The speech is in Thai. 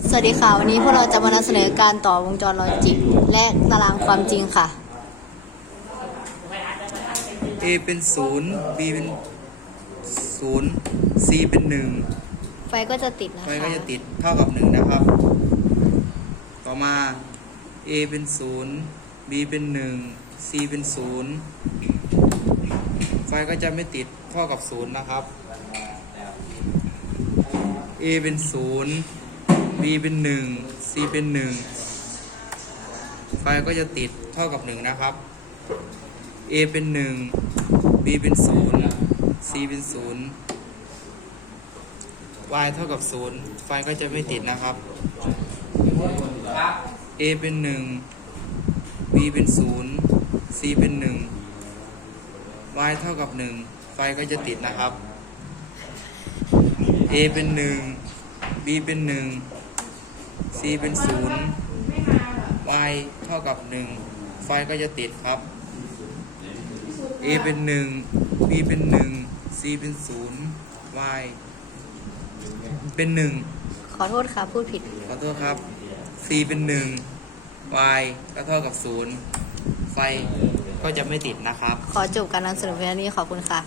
สวัสดีค่ะ วันนี้พวกเราจะมานำเสนอการต่อวงจรลอจิก และตารางความจริงค่ะ A เป็นศูนย์ B เป็นศูนย์ C เป็นหนึ่งไฟก็จะติดนะไฟคะก็จะติดเท่ากับหนึ่งนะครับ ต่อมา A เป็นศูนย์ B เป็นหนึ่ง C เป็นศูนย์ไฟก็จะไม่ติดเท่ากับศูนย์นะครับ A เป็นศูนย์ B เป็นหนึ่ง C เป็นหนึ่งไฟก็จะติดเท่ากับหนึ่งนะครับ A เป็นหนึ่ง B เป็นศูนย์ C เป็นศูนย์ y เท่ากับศูนย์ไฟก็จะไม่ติดนะครับ a เป็นหนึ่ง b เป็นศูนย์ c เป็นหนึ่ง y เท่ากับหนึ่งไฟก็จะติดนะครับ a เป็นหนึ่ง b เป็นหนึ่ง c เป็นศูนย์ y เท่ากับหนึ่งไฟก็จะติดครับ a เป็นหนึ่ง b เป็นหนึ่ง c เป็นศูนย์ y เป็นหนึ่งขอโทษค่ะพูดผิด ขอโทษครับ c เป็นหนึ่ง y ก็เท่ากับศูนย์ไฟก็จะไม่ติดนะครับ ขอจบการนำเสนอเพียงเท่านี้ขอบคุณค่ะ